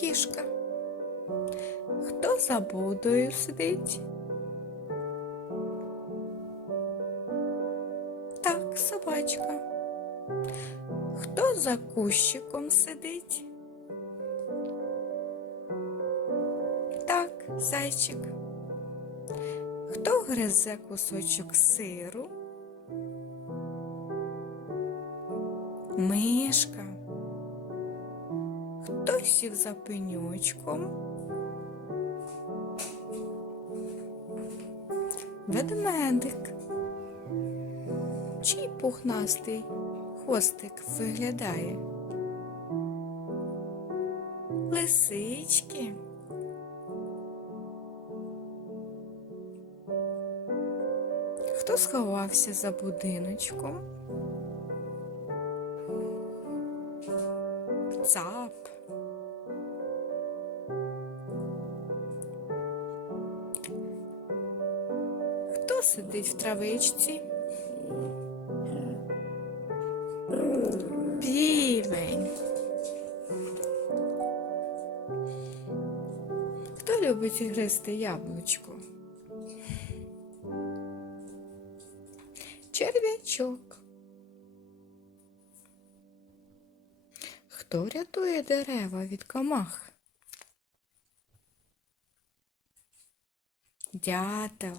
кішка? Хто за будою сидить? Так, собачка. Хто за кущиком сидить? Так, зайчик. Хто гризе кусочок сиру? Мишка. Сів за пеньочком? Ведмедик. Чий пухнастий хвостик виглядає? Лисички. Хто сховався за будиночком? Цап. Хто сидить в травичці? Півень. Хто любить гризти яблучко? Черв'ячок. Хто рятує дерева від комах? Дятел.